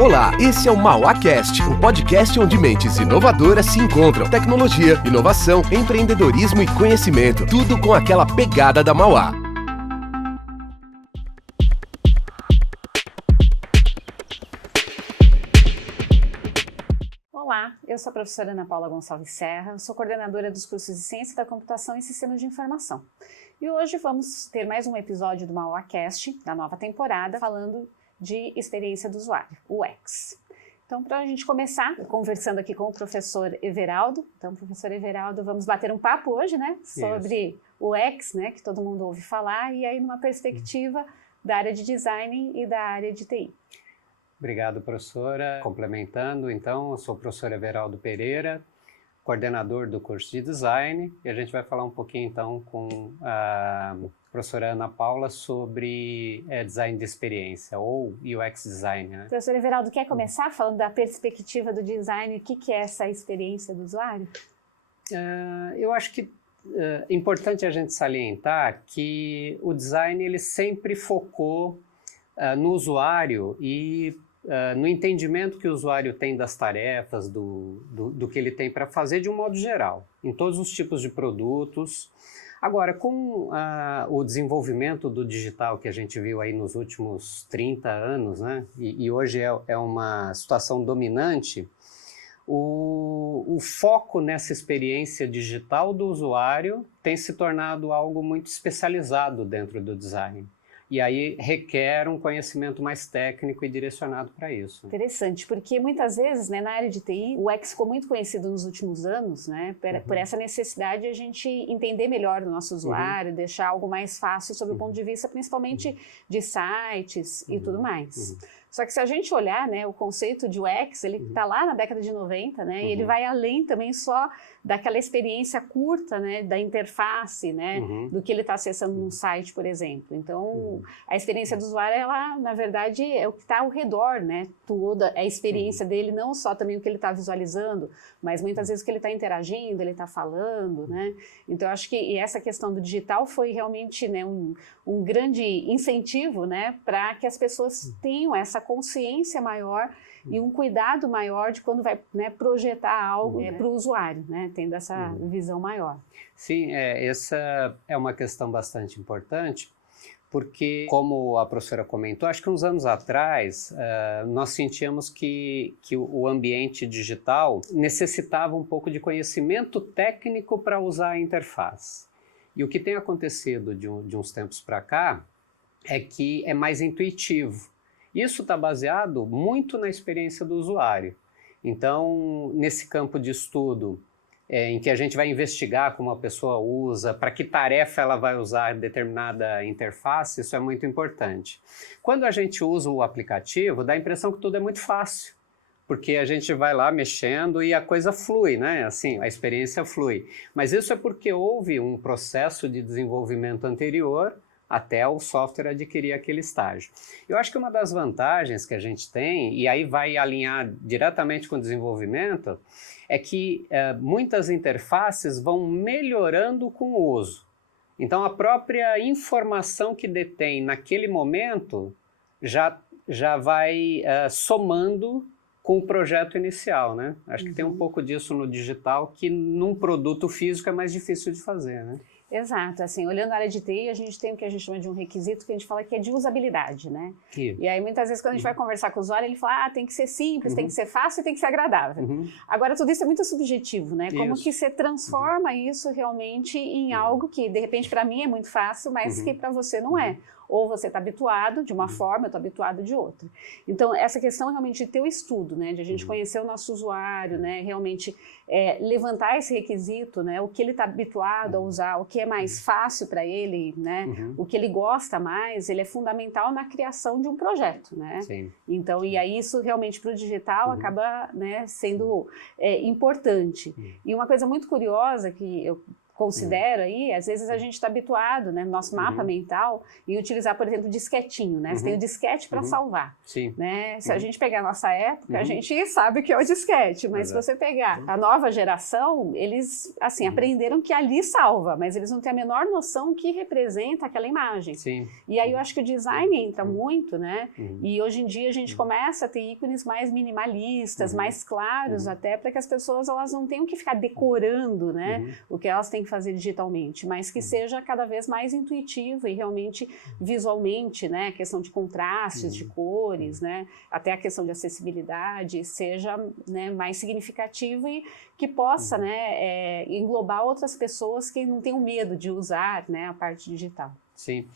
Olá, esse é o MauáCast, um podcast onde mentes inovadoras se encontram. Tecnologia, inovação, empreendedorismo e conhecimento, tudo com aquela pegada da Mauá. Olá, eu sou a professora Ana Paula Gonçalves Serra, sou coordenadora dos cursos de Ciência da Computação e Sistemas de Informação. E hoje vamos ter mais um episódio do MauáCast, da nova temporada, falando de experiência do usuário, UX. Então, para a gente começar, conversando aqui com o professor Everaldo. Então, professor Everaldo, vamos bater um papo hoje, né, sobre UX, né, que todo mundo ouve falar, e aí numa perspectiva da área de design e da área de TI. Obrigado, professora. Complementando, então, eu sou o professor Everaldo Pereira, coordenador do curso de design, e a gente vai falar um pouquinho, então, com a professora Ana Paula sobre design de experiência, ou UX design, né? Professor Everaldo, quer começar falando da perspectiva do design? O que é essa experiência do usuário? Eu acho que é importante a gente salientar que o design ele sempre focou no usuário e no entendimento que o usuário tem das tarefas, do que ele tem para fazer de um modo geral, em todos os tipos de produtos. Agora, com o desenvolvimento do digital que a gente viu aí nos últimos 30 anos, né, e hoje é uma situação dominante, o foco nessa experiência digital do usuário tem se tornado algo muito especializado dentro do design. E aí requer um conhecimento mais técnico e direcionado para isso. Interessante, porque muitas vezes, né, na área de TI, o UX ficou muito conhecido nos últimos anos, né, por essa necessidade de a gente entender melhor o nosso usuário, deixar algo mais fácil sob o ponto de vista, principalmente de sites e tudo mais. Só que se a gente olhar, né, o conceito de UX, ele está lá na década de 90, né, e ele vai além também só daquela experiência curta, né, da interface, né, do que ele está acessando num site, por exemplo. Então, a experiência do usuário, ela, na verdade, é o que está ao redor, né, toda a experiência dele, não só também o que ele está visualizando, mas muitas vezes o que ele está interagindo, ele está falando, né. Então, eu acho que essa questão do digital foi realmente, né, um grande incentivo, né, para que as pessoas tenham essa consciência maior e um cuidado maior de quando vai, né, projetar algo para o usuário, né, tendo essa visão maior. Sim, essa é uma questão bastante importante, porque, como a professora comentou, acho que uns anos atrás nós sentíamos que o ambiente digital necessitava um pouco de conhecimento técnico para usar a interface. E o que tem acontecido de uns tempos para cá é que é mais intuitivo. Isso está baseado muito na experiência do usuário. Então, nesse campo de estudo, em que a gente vai investigar como a pessoa usa, para que tarefa ela vai usar determinada interface, isso é muito importante. Quando a gente usa o aplicativo, dá a impressão que tudo é muito fácil, porque a gente vai lá mexendo e a coisa flui, né? Assim, a experiência flui. Mas isso é porque houve um processo de desenvolvimento anterior até o software adquirir aquele estágio. Eu acho que uma das vantagens que a gente tem, e aí vai alinhar diretamente com o desenvolvimento, é que muitas interfaces vão melhorando com o uso. Então, a própria informação que detém naquele momento já vai somando com o projeto inicial, né? Acho que tem um pouco disso no digital, que num produto físico é mais difícil de fazer, né? Exato, assim, olhando a área de TI, a gente tem o que a gente chama de um requisito que a gente fala que é de usabilidade, né? E aí, muitas vezes, quando a gente vai conversar com o usuário, ele fala, tem que ser simples, tem que ser fácil e tem que ser agradável. Agora, tudo isso é muito subjetivo, né? Como que você transforma isso realmente em algo que, de repente, para mim é muito fácil, mas que para você não é. Ou você está habituado de uma forma, eu estou habituado de outra. Então, essa questão realmente de ter o estudo, né, de a gente conhecer o nosso usuário, né, realmente levantar esse requisito, né, o que ele está habituado a usar, o que é mais fácil para ele, né, o que ele gosta mais, ele é fundamental na criação de um projeto, né? Sim. Então, e aí isso realmente para o digital acaba, né, sendo importante. E uma coisa muito curiosa que eu considero aí, às vezes a gente está habituado, né, no nosso mapa mental, em utilizar, por exemplo, o disquetinho, né? Você tem o disquete para salvar. Sim. Né? Se a gente pegar a nossa época, a gente sabe o que é o disquete, mas se você pegar a nova geração, eles, assim, aprenderam que ali salva, mas eles não têm a menor noção que representa aquela imagem. Sim. E aí eu acho que o design entra muito, né? E hoje em dia a gente começa a ter ícones mais minimalistas, mais claros até, para que as pessoas elas não tenham que ficar decorando, né? O que elas têm que fazer digitalmente, mas que seja cada vez mais intuitivo e realmente visualmente, né? A questão de contrastes, de cores, né? Até a questão de acessibilidade seja, né, mais significativo e que possa, né, englobar outras pessoas que não tenham medo de usar, né, a parte digital. Sim,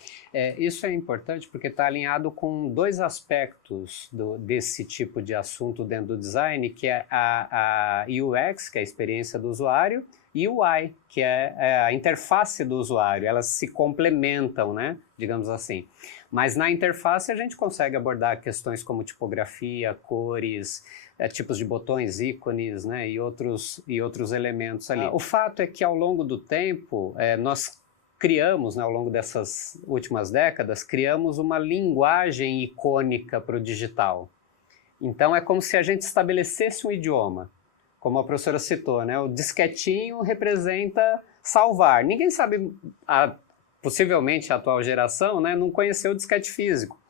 isso é importante porque está alinhado com dois aspectos desse tipo de assunto dentro do design, que é a UX, que é a experiência do usuário, e o UI, que é a interface do usuário. Elas se complementam, né, digamos assim. Mas na interface a gente consegue abordar questões como tipografia, cores, tipos de botões, ícones, né, e outros elementos ali. O fato é que ao longo do tempo, nós criamos, né, ao longo dessas últimas décadas, criamos uma linguagem icônica para o digital. Então é como se a gente estabelecesse um idioma. Como a professora citou, né, o disquetinho representa salvar. Ninguém sabe, possivelmente a atual geração, né, não conheceu o disquete físico.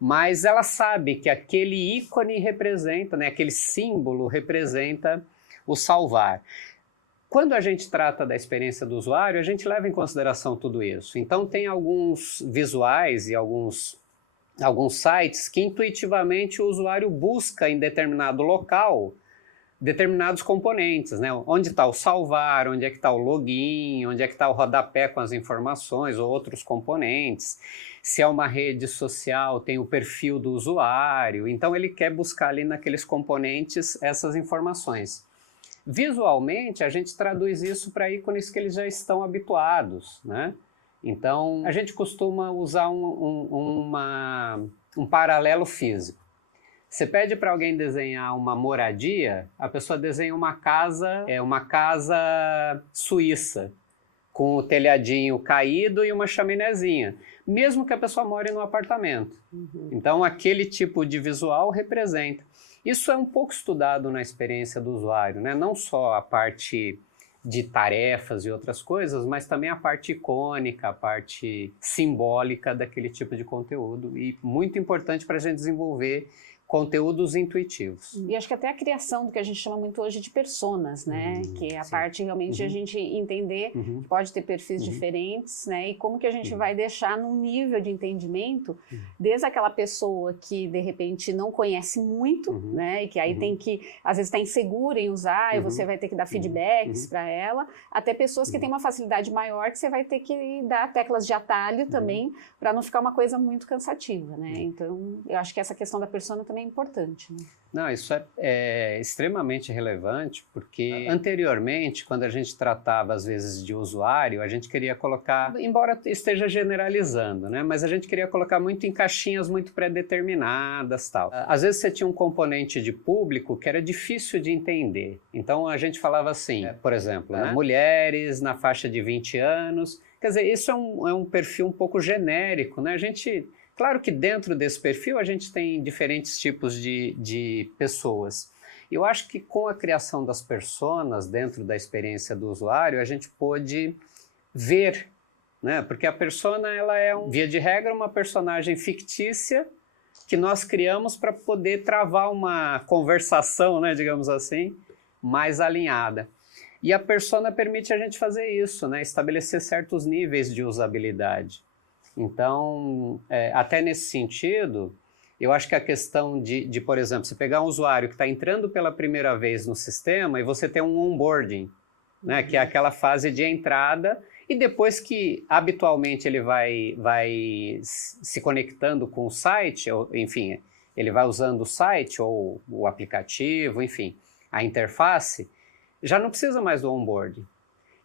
Mas ela sabe que aquele ícone representa, né, aquele símbolo representa o salvar. Quando a gente trata da experiência do usuário, a gente leva em consideração tudo isso. Então tem alguns visuais e alguns sites que intuitivamente o usuário busca em determinado local determinados componentes, né? Onde está o salvar, onde é que está o login, onde é que está o rodapé com as informações ou outros componentes. Se é uma rede social, tem o perfil do usuário. Então ele quer buscar ali naqueles componentes essas informações. Visualmente, a gente traduz isso para ícones que eles já estão habituados, né? Então, a gente costuma usar um paralelo físico. Você pede para alguém desenhar uma moradia, a pessoa desenha uma casa suíça, com o telhadinho caído e uma chaminézinha, mesmo que a pessoa more num apartamento. Então, aquele tipo de visual representa. Isso é um pouco estudado na experiência do usuário, né? Não só a parte de tarefas e outras coisas, mas também a parte icônica, a parte simbólica daquele tipo de conteúdo. E muito importante para a gente desenvolver conteúdos intuitivos. E acho que até a criação do que a gente chama muito hoje de personas, né? Que é a parte realmente de a gente entender que pode ter perfis diferentes, né? E como que a gente vai deixar num nível de entendimento, desde aquela pessoa que de repente não conhece muito, né? E que aí tem que, às vezes está insegura em usar e você vai ter que dar feedbacks para ela, até pessoas que têm uma facilidade maior que você vai ter que dar teclas de atalho também, para não ficar uma coisa muito cansativa, né? Então, eu acho que essa questão da persona também é importante, né? Não, isso é extremamente relevante, porque anteriormente, quando a gente tratava às vezes de usuário, a gente queria colocar, embora esteja generalizando, né? Mas a gente queria colocar muito em caixinhas muito pré-determinadas, tal. Às vezes você tinha um componente de público que era difícil de entender. Então a gente falava assim, por exemplo, né? Mulheres na faixa de 20 anos. Quer dizer, isso é um perfil um pouco genérico, né? Claro que dentro desse perfil a gente tem diferentes tipos de pessoas. Eu acho que com a criação das personas dentro da experiência do usuário, a gente pôde ver, né? Porque a persona, ela é, via de regra, uma personagem fictícia que nós criamos para poder travar uma conversação, né, digamos assim, mais alinhada. E a persona permite a gente fazer isso, né? Estabelecer certos níveis de usabilidade. Então, até nesse sentido, eu acho que a questão de, por exemplo, você pegar um usuário que está entrando pela primeira vez no sistema e você tem um onboarding, né, que é aquela fase de entrada, e depois que habitualmente ele vai se conectando com o site, ou, enfim, ele vai usando o site ou o aplicativo, enfim, a interface, já não precisa mais do onboarding.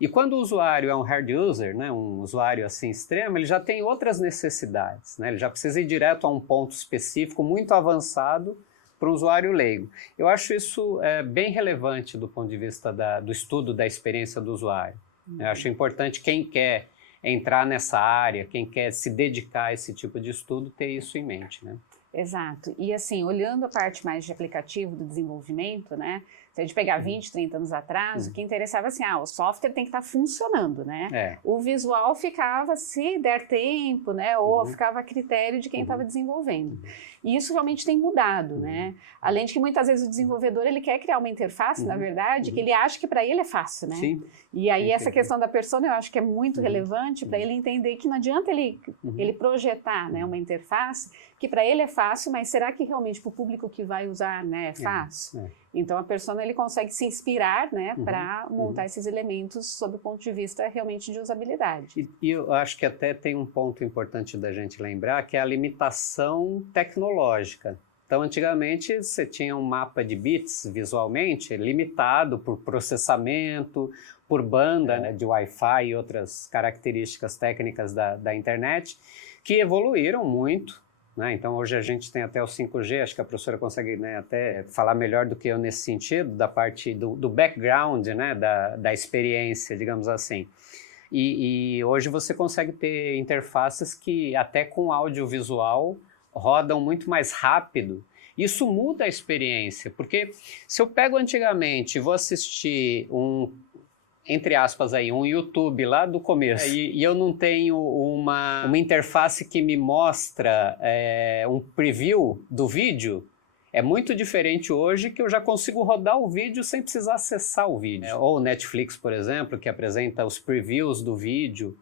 E quando o usuário é um hard user, né, um usuário assim extremo, ele já tem outras necessidades, né? Ele já precisa ir direto a um ponto específico muito avançado para um usuário leigo. Eu acho isso bem relevante do ponto de vista do estudo da experiência do usuário. Eu acho importante quem quer entrar nessa área, quem quer se dedicar a esse tipo de estudo, ter isso em mente, né? Exato. E assim, olhando a parte mais de aplicativo do desenvolvimento, né? Se a gente pegar 20, 30 anos atrás, o que interessava assim, o software tem que estar funcionando, né? O visual ficava, se der tempo, né? Ou ficava a critério de quem estava desenvolvendo. E isso realmente tem mudado, né? Além de que muitas vezes o desenvolvedor, ele quer criar uma interface, na verdade, que ele acha que para ele é fácil, né? Sim. E aí essa questão da persona eu acho que é muito relevante para ele entender que não adianta ele projetar, né, uma interface que para ele é fácil, mas será que realmente para o público que vai usar, né, é fácil? Então a persona ele consegue se inspirar, né, para montar esses elementos sob o ponto de vista realmente de usabilidade. E eu acho que até tem um ponto importante da gente lembrar, que é a limitação tecnológica. Então, antigamente, você tinha um mapa de bits visualmente limitado por processamento, por banda, né, de Wi-Fi e outras características técnicas da internet, que evoluíram muito, né? Então, hoje a gente tem até o 5G, acho que a professora consegue, né, até falar melhor do que eu nesse sentido, da parte do background, né, da experiência, digamos assim. E hoje você consegue ter interfaces que, até com audiovisual, rodam muito mais rápido. Isso muda a experiência, porque se eu pego antigamente e vou assistir entre aspas aí, um YouTube lá do começo, e eu não tenho uma interface que me mostra um preview do vídeo, é muito diferente hoje que eu já consigo rodar o vídeo sem precisar acessar o vídeo. Ou o Netflix, por exemplo, que apresenta os previews do vídeo.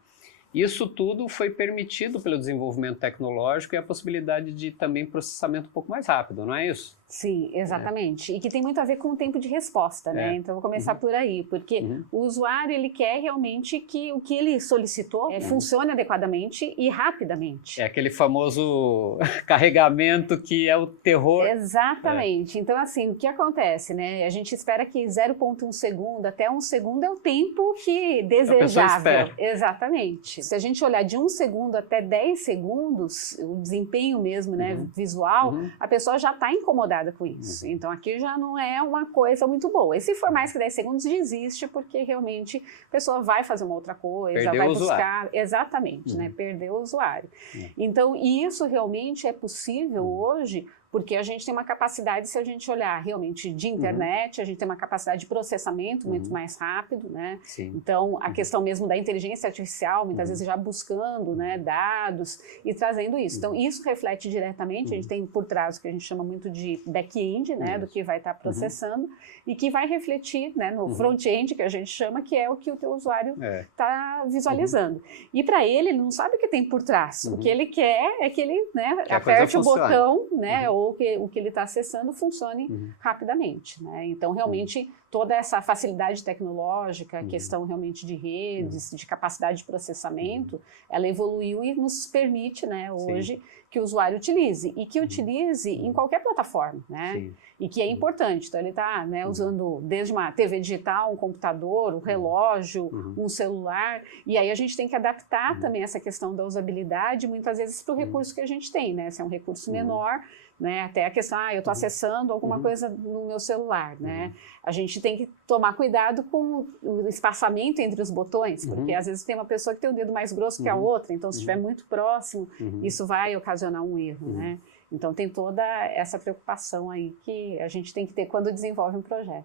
Isso tudo foi permitido pelo desenvolvimento tecnológico e a possibilidade de também processamento um pouco mais rápido, não é isso? Sim, exatamente. E que tem muito a ver com o tempo de resposta, né? Então, vou começar por aí, porque o usuário, ele quer realmente que o que ele solicitou funcione adequadamente e rapidamente. É aquele famoso carregamento que é o terror. Exatamente. Então, assim, o que acontece, né? A gente espera que 0,1 segundo até 1 segundo é o tempo que desejável. Exatamente. Se a gente olhar de 1 segundo até 10 segundos, o desempenho mesmo, né, visual, a pessoa já está incomodada com isso. Então, aqui já não é uma coisa muito boa. E se for mais que 10 segundos, desiste, porque realmente a pessoa vai fazer uma outra coisa, perdeu vai o buscar... usuário. Exatamente, né? Perdeu o usuário. Então, isso realmente é possível hoje, porque a gente tem uma capacidade, se a gente olhar realmente de internet, a gente tem uma capacidade de processamento muito mais rápido, né? Sim. Então, a questão mesmo da inteligência artificial, muitas vezes já buscando, né, dados e trazendo isso. Então, isso reflete diretamente, a gente tem por trás o que a gente chama muito de back-end, né, do que vai estar processando, e que vai refletir, né, no front-end, que a gente chama, que é o que o teu usuário está visualizando. E para ele não sabe o que tem por trás. O que ele quer é que ele, né, aperte o botão, né, ou que o que ele está acessando funcione rapidamente, né? Então, realmente, toda essa facilidade tecnológica, questão realmente de redes, de capacidade de processamento, ela evoluiu e nos permite, né, hoje, que o usuário utilize, e que utilize em qualquer plataforma, né? Sim. E que é importante. Então, ele está, né, usando desde uma TV digital, um computador, um relógio, um celular, e aí a gente tem que adaptar também essa questão da usabilidade, muitas vezes, para o recurso que a gente tem, né? Se é um recurso menor, né, até a questão, eu estou acessando alguma coisa no meu celular, né? A gente tem que tomar cuidado com o espaçamento entre os botões, porque às vezes tem uma pessoa que tem o dedo mais grosso que a outra, então se estiver muito próximo, isso vai ocasionar um erro, né? Então tem toda essa preocupação aí que a gente tem que ter quando desenvolve um projeto.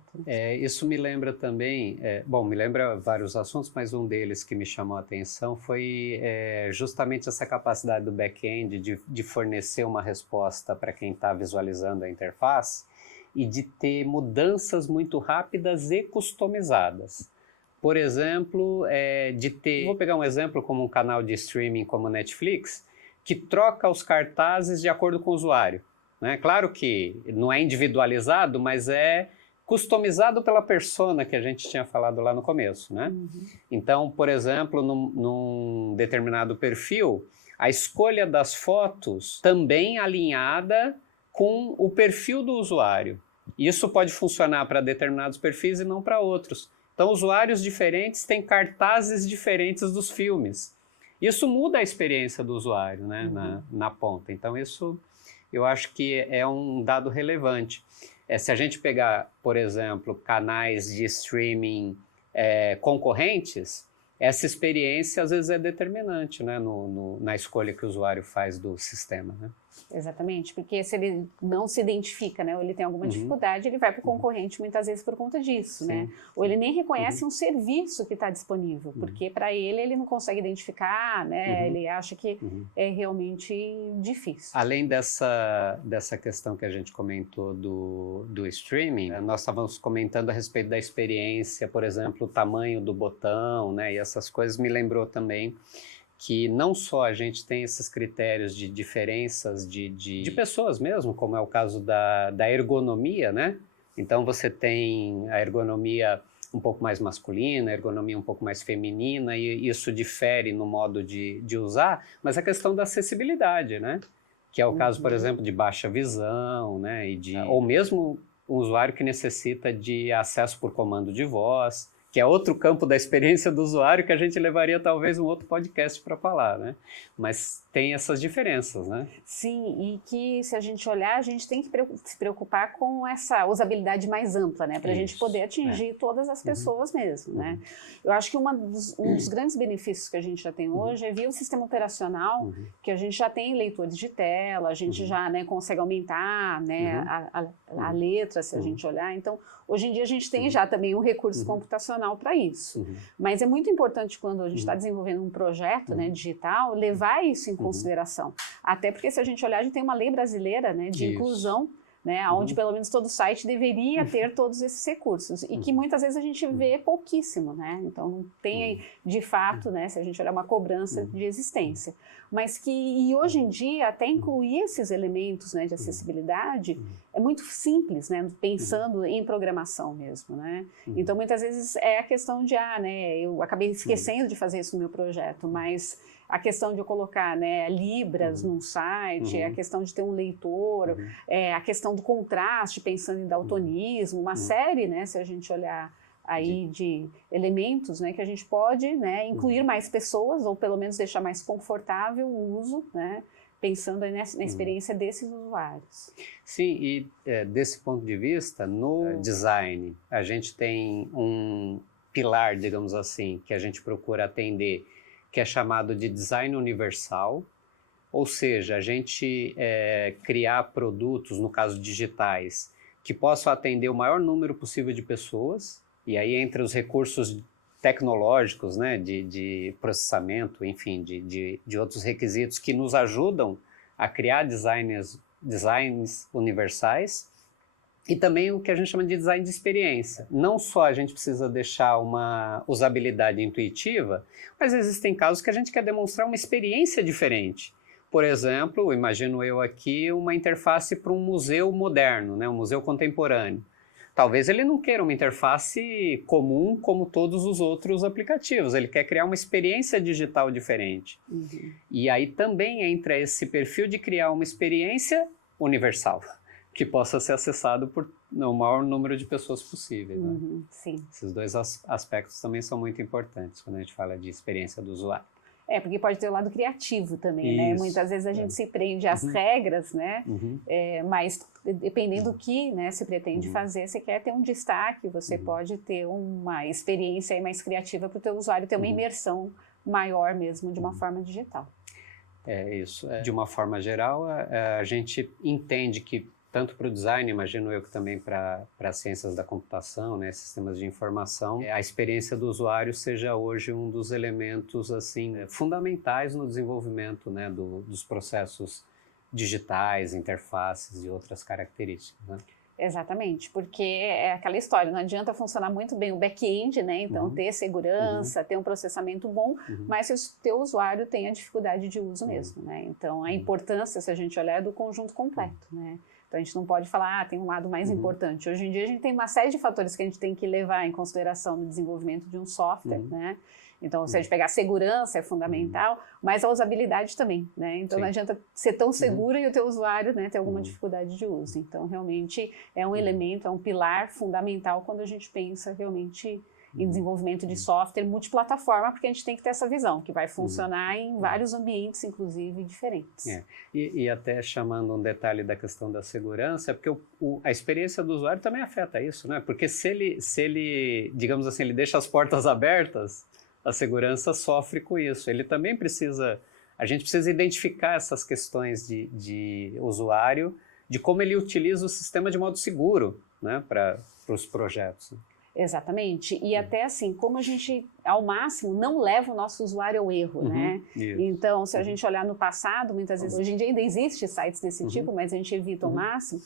Isso me lembra também, me lembra vários assuntos, mas um deles que me chamou a atenção foi justamente essa capacidade do back-end de fornecer uma resposta para quem está visualizando a interface e de ter mudanças muito rápidas e customizadas. Por exemplo, vou pegar um exemplo como um canal de streaming como Netflix, que troca os cartazes de acordo com o usuário, né? Claro que não é individualizado, mas é customizado pela persona que a gente tinha falado lá no começo, né? Então, por exemplo, num determinado perfil, a escolha das fotos também alinhada com o perfil do usuário. Isso pode funcionar para determinados perfis e não para outros. Então, usuários diferentes têm cartazes diferentes dos filmes. Isso muda a experiência do usuário, né, na ponta. Então, isso eu acho que é um dado relevante. Se a gente pegar, por exemplo, canais de streaming concorrentes, essa experiência às vezes é determinante, né, na escolha que o usuário faz do sistema, né? Exatamente, porque se ele não se identifica, né, ou ele tem alguma dificuldade, ele vai para o concorrente muitas vezes por conta disso, né? Ou ele nem reconhece um serviço que está disponível, porque para ele não consegue identificar, né? Ele acha que é realmente difícil. Além dessa questão que a gente comentou do streaming, nós estávamos comentando a respeito da experiência, por exemplo, o tamanho do botão, né? E essas coisas me lembrou também que não só a gente tem esses critérios de diferenças de pessoas mesmo, como é o caso da ergonomia, né? Então você tem a ergonomia um pouco mais masculina, a ergonomia um pouco mais feminina, e isso difere no modo de usar, mas a questão da acessibilidade, né? Que é o caso, por exemplo, de baixa visão, né? Ou mesmo um usuário que necessita de acesso por comando de voz, que é outro campo da experiência do usuário que a gente levaria talvez um outro podcast para falar, né? Mas tem essas diferenças, né? Sim, e que se a gente olhar, a gente tem que se preocupar com essa usabilidade mais ampla, né? Para a gente poder atingir todas as pessoas mesmo, né? Eu acho que um dos grandes benefícios que a gente já tem hoje é via o sistema operacional, que a gente já tem leitores de tela, a gente já, né, consegue aumentar, né, a letra, se a gente olhar. Então, hoje em dia a gente tem já também um recurso computacional para isso. Mas é muito importante quando a gente está desenvolvendo um projeto, né, digital, levar isso em consideração. Até porque se a gente olhar, a gente tem uma lei brasileira, né, de inclusão, né, onde pelo menos todo site deveria ter todos esses recursos e que muitas vezes a gente vê pouquíssimo, né? Então não tem de fato, né, se a gente olhar uma cobrança de existência, mas que hoje em dia até incluir esses elementos, né, de acessibilidade é muito simples, né, pensando em programação mesmo, né? Então muitas vezes é a questão de né, eu acabei esquecendo de fazer isso no meu projeto, mas a questão de eu colocar, né, libras num site, a questão de ter um leitor, a questão do contraste, pensando em daltonismo, uma série, né, se a gente olhar aí de elementos, né, que a gente pode, né, incluir mais pessoas ou pelo menos deixar mais confortável o uso, né, pensando aí na experiência desses usuários. Sim, e desse ponto de vista, no design, a gente tem um pilar, digamos assim, que a gente procura atender, que é chamado de design universal, ou seja, a gente criar produtos, no caso digitais, que possam atender o maior número possível de pessoas, e aí entre os recursos tecnológicos, né, de processamento, enfim, de outros requisitos que nos ajudam a criar designs universais, e também o que a gente chama de design de experiência. Não só a gente precisa deixar uma usabilidade intuitiva, mas existem casos que a gente quer demonstrar uma experiência diferente. Por exemplo, imagino eu aqui uma interface para um museu moderno, né, um museu contemporâneo. Talvez ele não queira uma interface comum como todos os outros aplicativos, ele quer criar uma experiência digital diferente. E aí também entra esse perfil de criar uma experiência universal, que possa ser acessado por o maior número de pessoas possível. Né? Sim. Esses dois aspectos também são muito importantes quando a gente fala de experiência do usuário. Porque pode ter o lado criativo também, né? Muitas vezes a gente se prende às regras, né? Mas dependendo do que, né, se pretende fazer, você quer ter um destaque, você pode ter uma experiência aí mais criativa para o teu usuário ter uma imersão maior mesmo de uma forma digital. É isso. De uma forma geral, a gente entende que tanto para o design, imagino eu que também para as ciências da computação, né, sistemas de informação, a experiência do usuário seja hoje um dos elementos assim, fundamentais no desenvolvimento, né, dos processos digitais, interfaces e outras características. Né? Exatamente, porque é aquela história, não adianta funcionar muito bem o back-end, né? Então ter segurança, ter um processamento bom, mas se o teu usuário tem a dificuldade de uso mesmo, né? Então a importância, se a gente olhar, é do conjunto completo, né? Então a gente não pode falar, tem um lado mais importante. Hoje em dia a gente tem uma série de fatores que a gente tem que levar em consideração no desenvolvimento de um software, né? Então, se a gente pegar a segurança é fundamental, mas a usabilidade também, né? Então, não adianta ser tão seguro e o teu usuário, né, ter alguma dificuldade de uso. Então, realmente é um elemento, é um pilar fundamental quando a gente pensa realmente em desenvolvimento de software multiplataforma, porque a gente tem que ter essa visão, que vai funcionar em vários ambientes, inclusive, diferentes. E até chamando um detalhe da questão da segurança, é porque a experiência do usuário também afeta isso, né? Porque se ele, digamos assim, ele deixa as portas abertas, a segurança sofre com isso. Ele também precisa, a gente precisa identificar essas questões de usuário, de como ele utiliza o sistema de modo seguro, né, para os projetos. Exatamente, e até assim, como a gente, ao máximo, não leva o nosso usuário ao erro, né? Isso. Então, se a gente olhar no passado, muitas vezes, hoje em dia ainda existem sites desse tipo, mas a gente evita ao máximo.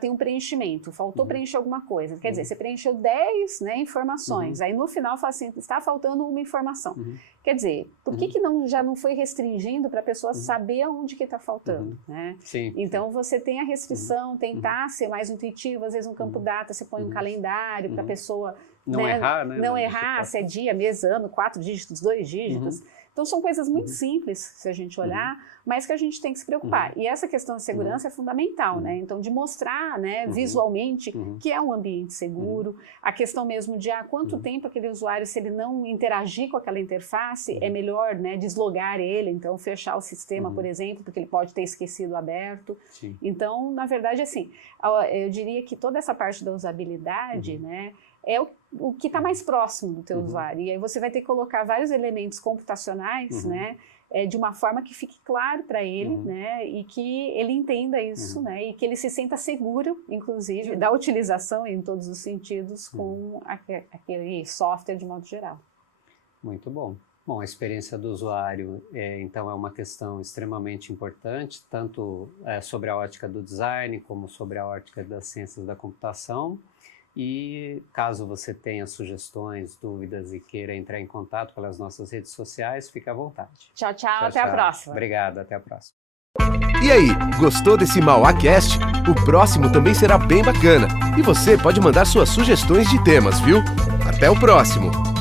Tem um preenchimento, faltou preencher alguma coisa. Quer dizer, você preencheu 10, né, informações, aí no final fala assim, está faltando uma informação. Quer dizer, por que já não foi restringindo para a pessoa saber aonde que está faltando, né? Sim. Então, você tem a restrição, tentar ser mais intuitivo, às vezes um campo data, você põe um calendário para a pessoa não errar, né? Não errar, se é dia, mês, ano, 4 dígitos, 2 dígitos. Então, são coisas muito simples, se a gente olhar, mas que a gente tem que se preocupar. E essa questão de segurança é fundamental, né? Então, de mostrar, né, visualmente que é um ambiente seguro, a questão mesmo de quanto tempo aquele usuário, se ele não interagir com aquela interface, é melhor, né, deslogar ele, então fechar o sistema, por exemplo, porque ele pode ter esquecido aberto. Sim. Então, na verdade, assim, eu diria que toda essa parte da usabilidade, né, é o que está mais próximo do teu usuário. E aí você vai ter que colocar vários elementos computacionais, né, de uma forma que fique claro para ele, né, e que ele entenda isso, né, e que ele se sinta seguro, inclusive, da utilização em todos os sentidos com aquele software de modo geral. Muito bom. Bom, a experiência do usuário, então, é uma questão extremamente importante, tanto sobre a ótica do design, como sobre a ótica das ciências da computação. E caso você tenha sugestões, dúvidas e queira entrar em contato pelas nossas redes sociais, fique à vontade. Tchau, até a próxima. Obrigado, até a próxima. E aí, gostou desse MauáCast? O próximo também será bem bacana. E você pode mandar suas sugestões de temas, viu? Até o próximo!